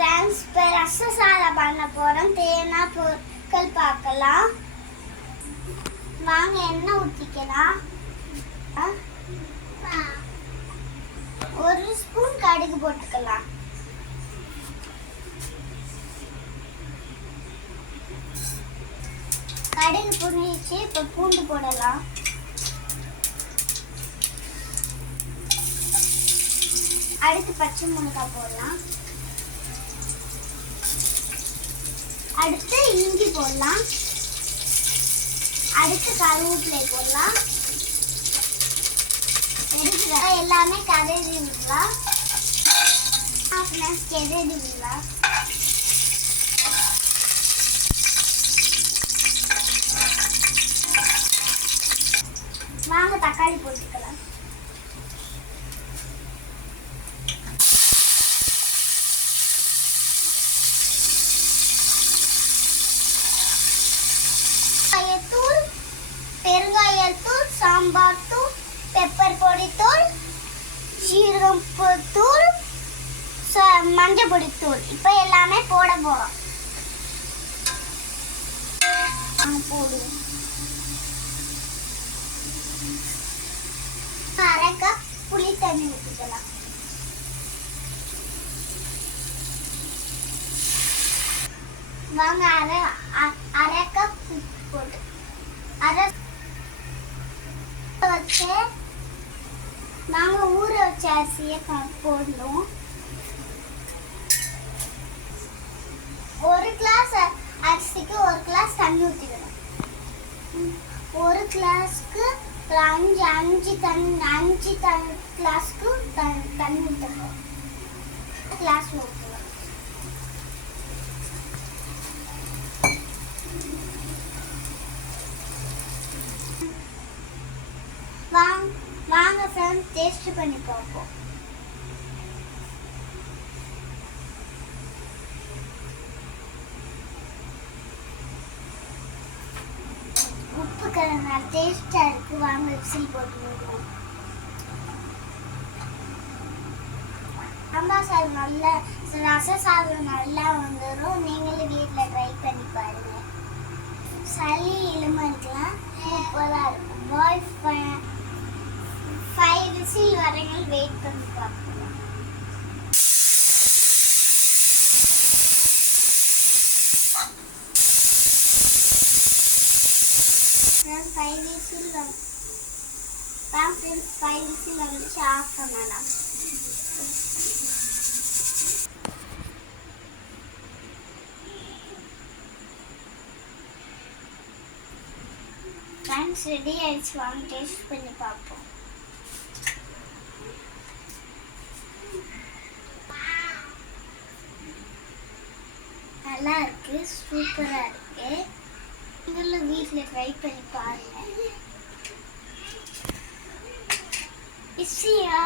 Friends இப்போ ரச சாதம் பண்ண போகிறோம் தேனா பொருட்கள் பார்க்கலாம் வாங்க எண்ணெய் ஊற்றிக்கலாம் ஒரு ஸ்பூன் கடுகு போட்டுக்கலாம் கடுகு புரிஞ்சிச்சு இப்போ பூண்டு போடலாம் அடுத்து பச்சை மிளகாய் போடலாம் அடுத்து இஞ்சி போடலாம். அடுத்து கருவேப்பிலை போடலாம். எல்லாமே கதறி விடலாம் கெதறி விடலாம் வாங்க தக்காளி போட்டுக்கலாம் பெருங்காயத்தூள் பெருங்காயத்தூள் சாம்பார் தூள் பெப்பர் பொடி தூள் சீரகம் தூள் ச- மஞ்சள் தூள். இப்போ எல்லாமே போட போகிறோம் போடுவோம் அரை கப் புளி தண்ணி ஊற்றிக்கலாம் வாங்க அரை அ- அரை கப் போட்டு. அரை வச்சு நாங்க ஊற வச்ச அரிசியை க- போடணும் ஒரு கிளாஸ் அ- அரிசிக்கு ஒரு கிளாஸ் தண்ணி ஊற்றிக்கணும் ஒரு கிளாஸ்க்கு ஒரு அஞ்சு அஞ்சு தண்ணி அஞ்சு தண் கிளாஸ்க்கு தண் தண்ணி ஊற்றணும் கிளாஸ் ஊற்றணும் வாங்க டேஸ்ட் பண்ணி பார்ப்போம் உப்பு கலந்தால் டேஸ்டா இருக்கு வாங்க விசில் போட்டு விடுவோம் சார் சாதம் நல்லா ரச சாதம் நல்லா வந்துடும் நீங்களும் வீட்டில் ட்ரை பண்ணி பாருங்க சளி இழுமருக்கலாம் சூப்பராக இருக்கும் பாய் விசில் வரைகள் வெயிட் பண்ணி பார்க்கலாம் ஃபைவ் விசில் ஃபைவ் விசில் வந்துச்சு ஆஃப் பண்ணலாம். ஃப்ரெண்ட்ஸ் ரெடி ஆயிடுச்சு. வாங்க டேஸ்ட் பண்ணி பார்ப்போம் நல்லா இருக்கு சூப்பரா இருக்கு நீங்களும் வீட்டில் ட்ரை பண்ணி பாருங்க. இஸ்ஸியா